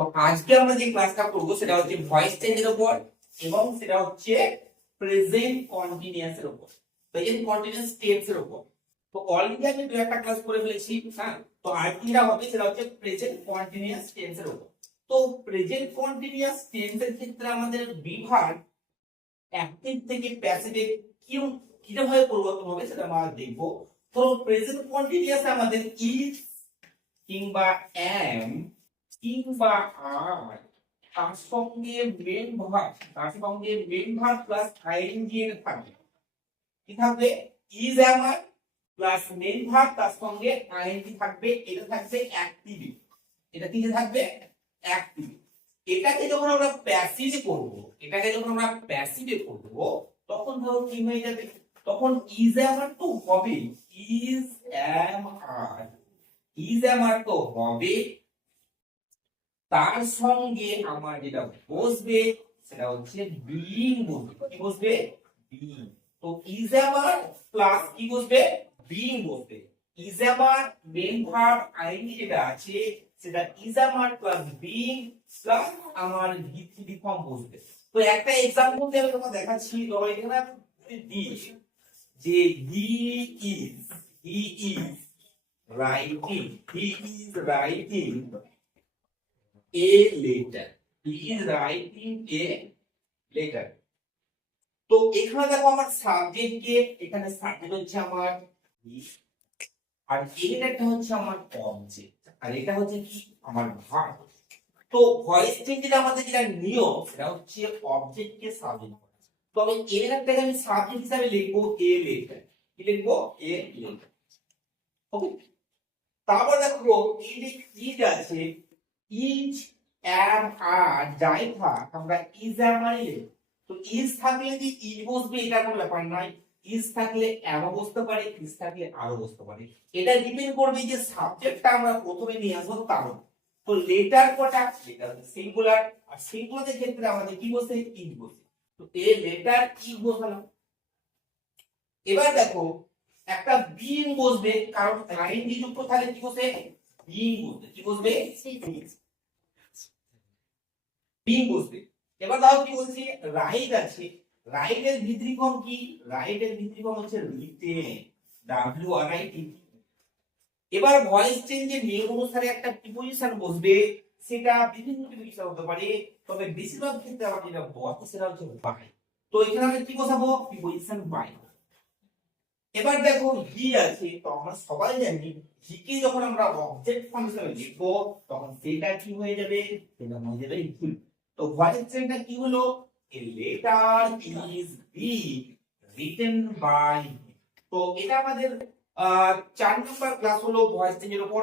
তো আজকে আমরা যে ক্লাসটা করবো সেটা হচ্ছে ভয়েস চেঞ্জের উপর এবং সেটা হচ্ছে প্রেজেন্ট কন্টিনিউয়াস এর উপর, প্রেজেন্ট কন্টিনিউয়াস টেন্স এর উপর। তো অলরেডি আমি দু একটা ক্লাস করে ফেলেছি, হ্যাঁ। তো আজকে যেটা হবে সেটা হচ্ছে প্রেজেন্ট কন্টিনিউয়াস টেন্স এর উপর। তো প্রেজেন্ট কন্টিনিউয়াস টেন্স এর ক্ষেত্রে আমাদের বিভাগ অ্যাক্টিভ থেকে প্যাসিভে কিভাবে পরিবর্তন হবে সেটা আমরা দেখবো। তো প্রেজেন্ট কন্টিনিউয়াস আমাদের ইজ কিংবা am কিংবা আর তার সঙ্গে মেন ভার্ব প্লাস আইএনজি এর থাকবে। কি থাকবে? ইজ আমার প্লাস মেন ভার্ব তার সঙ্গে আইএনজি থাকবে, এটা থাকবে অ্যাক্টিভ। এটা কি থাকবে? অ্যাক্টিভ। এটাকে যখন আমরা প্যাসিভে করব তখন ধরো কি হয়ে যাবে? তখন ইজ আমার তো হবে ইজ am আর ইজ আমার তো হবে, তার সঙ্গে আমার যেটা বসবে সেটা হচ্ছে বিইং বসবে। কি বসবে? বিইং। তো ইজ আমার প্লাস কি বসবে? বিইং বসবে। ইজ আমার মেন ভার্ব আইনি যেটা আছে সেটা ইজ আমার প্লাস বিইং প্লাস আমার ভিথি ফর্ম বসবে। তো একটা एग्जांपल দিয়ে আমি তোমাকে দেখাচ্ছি। ধরো এখানে আমি দিই যে he is writing a letter. He is writing a letter. তো এখানে দেখো আমার সাবজেক্ট কে, এখানে সাবজেক্ট হচ্ছে আমার he, আর এই লেটারটা হচ্ছে আমার অবজেক্ট, আর এটা হচ্ছে কি আমার ভার্ব। তো ভয়েস চেঞ্জের আমাদের যেটা নিয়ম সেটা হচ্ছে অবজেক্ট কে সাবজেক্ট করা। তবে এই লেটারটাকে আমি সাবজেক্ট হিসেবে লিখবো a letter। কি লিখবো? a letter। ওকে। তারপর দেখো এই যে ইজ আছে, ইজ am আর যাই থাক আমরা ইজ am আর তো ইজ থাকলে যে ইজ বসবে এটা কোনো ব্যাপার নয়, ইজ থাকলে am বসতে পারে, ইজ থাকলে আরও বসতে পারে। এটা ডিপেন্ড করবে যে সাবজেক্টটা আমরা প্রথমে নিয়ে আসবো তার উপর। তো লেটার কটা? লেটার সিঙ্গুলার, আর সিঙ্গুলারের ক্ষেত্রে আমাদের কি বসে? ইজ বসে। তো এ লেটার ইজ বসালাম। এবার দেখো একটা বিইং বসবে, কারণ আইএনজি যুক্ত থাকলে কি বসে? বিইং বসবে। কি বসবে? বিইং বসবে। এবার দাও কি বলছি? রাইট আছে, রাইট এর ভিতরি ফর্ম কি? রাইট এর ভিতরি ফর্ম হচ্ছে written, W R I T. এবার ভয়েস চেঞ্জের নিয়ম অনুসারে একটা প্রিপজিশন বসবে, সেটা বিভিন্ন প্রিপজিশন হতে পারে, তবে বেশিরভাগ ক্ষেত্রে আমরা যেটা বসে সেটা হচ্ছে বাই। তো এখানে আমরা কি বসাবো? Preposition by. এবার দেখো হি আছে, তো আমরা সবাই জানি হি কে যখন আমরা অবজেক্ট ফর্ম হিসেবে লিখবো তখন সেটা কি হয়ে যাবে? সেটা হয়ে যাবে হি। তো ভয়েস চেঞ্জটা কি হলো? A letter is being written by. তো এটা আমাদের 4 নম্বর ক্লাস হলো ভয়েস চেঞ্জের উপর।